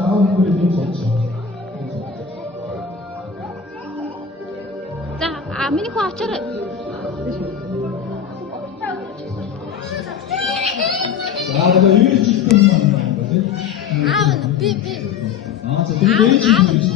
аав нөхөр юм болж байна. За миний хөө очоор. За одоо юу ч юм байна тийм. Аав би. За би ээж юм.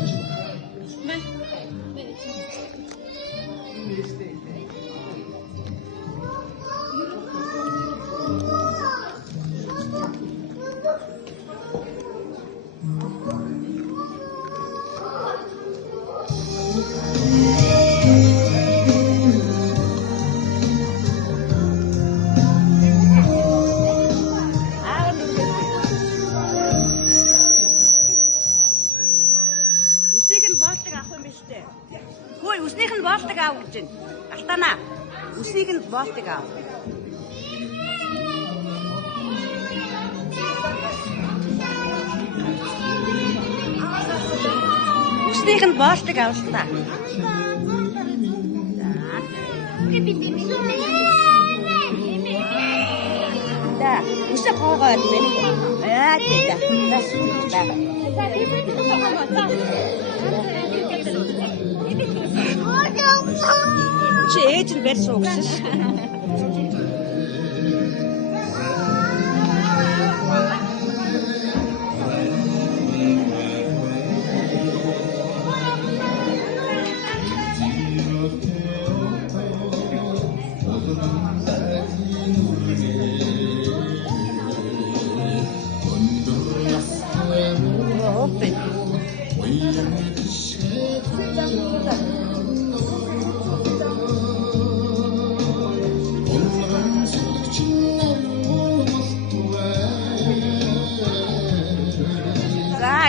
Үсийг нь болтыг аав. Үсийг нь болтыг авлаа. Да, үсээ хоогоод байна. Тэгээд чи ээж нь барь суугсан ш.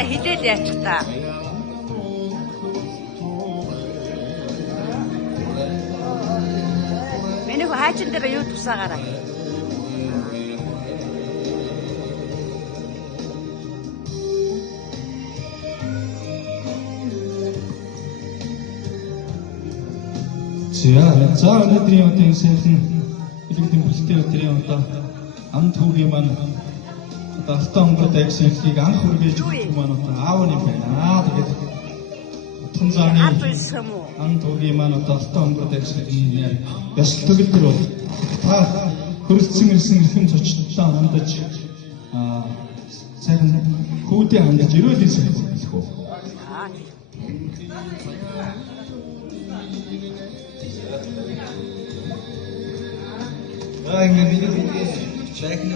Хидэл яачих та. Миний хаачин дээр юу тусаагаараа. За өнөөдрийн удаа сайхан илэгдэн бүлтэй өдрийн удаа ам түүгийн маань Астан өнгөрдөг сэхийг анх үргэлж хүмүүс маань аав юм байна. Тэгээд тунзааны ан түүгийн маань астан өнгөрдөг сэхийг ясл төгөлдөр бол та хөрөлцсөн ирсэн ихэн зочдтой хандаж сайхан хүүдээ хандаж ирүүлэн сайхан хэлэх үү. Ингээд Чайхны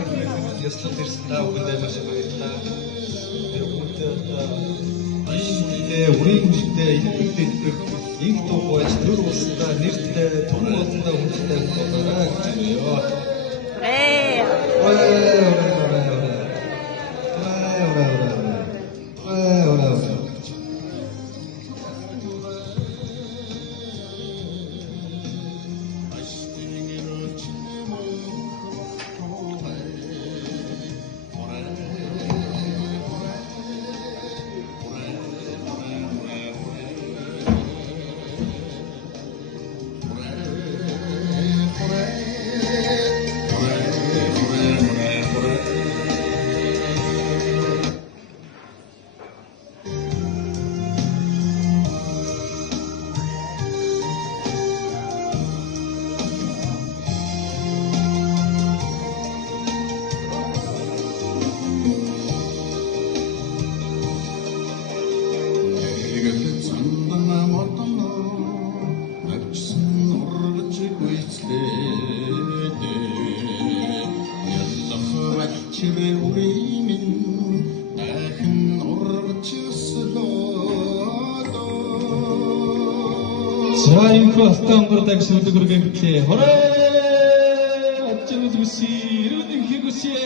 яслал ирсэн та бүхэнд маш их баярлалаа. Тэгээд үрийн хүчтэй илэрхийлдэг инх дуу байж төр улстай нэртэй том болондоо хүчтэй болоорой гэж байна. Астан өнгөрдөг сэхийг хөтлөө. Хорой! Ачаад үсээ, ирүүн хигүсээ.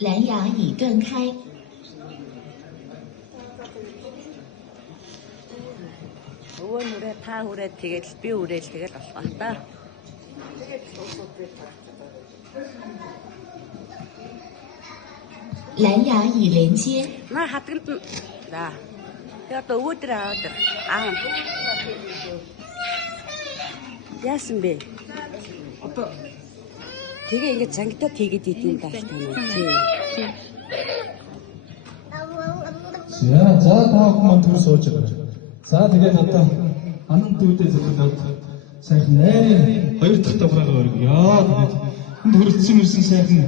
蓝牙已断开。Өвөө нүрээ та хүрээд тэгэл би үрээл тэгэл болох та.蓝牙已连接。На хатганд да. Тэгээд өвөөдөр аваад аа. Яасан бэ? Одоо Тэгээ ингээд зангидаа тэгээд идэв дааш танаа. за та хүмүүс төр сууж байгаа. За тэгээд одоо анан дүүдээ зөвлөд сайхан найрын хоёр дахь давхраагаа өргөё. Тэгээд энд хөрөлдсөн мөрсөн сайхан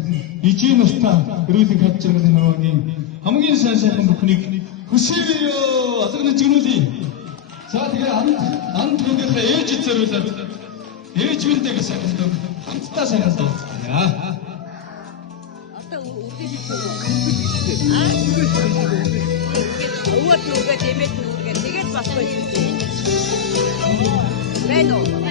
ижийн устаа өрөөлөг хадж байгаа нөгөөгийн хамгийн сайхан бүхнийг хүсэё. Алганы згнүүлээ. За тэгээд анан дүүдээ ээж зориулаад ээж минтэйгээ сайхан хамтдаа сайхан дуулцгаая. Одоо үргэлж Өвөд нүргээ дэмэд нүргээ тэгээд басгүй юм. Бэнэ.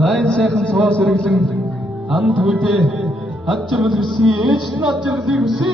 Сайн сайхан цаас өргөлөн анд хүдээ ад жаргал хүсье ээж нь ад жаргалыг хүсье.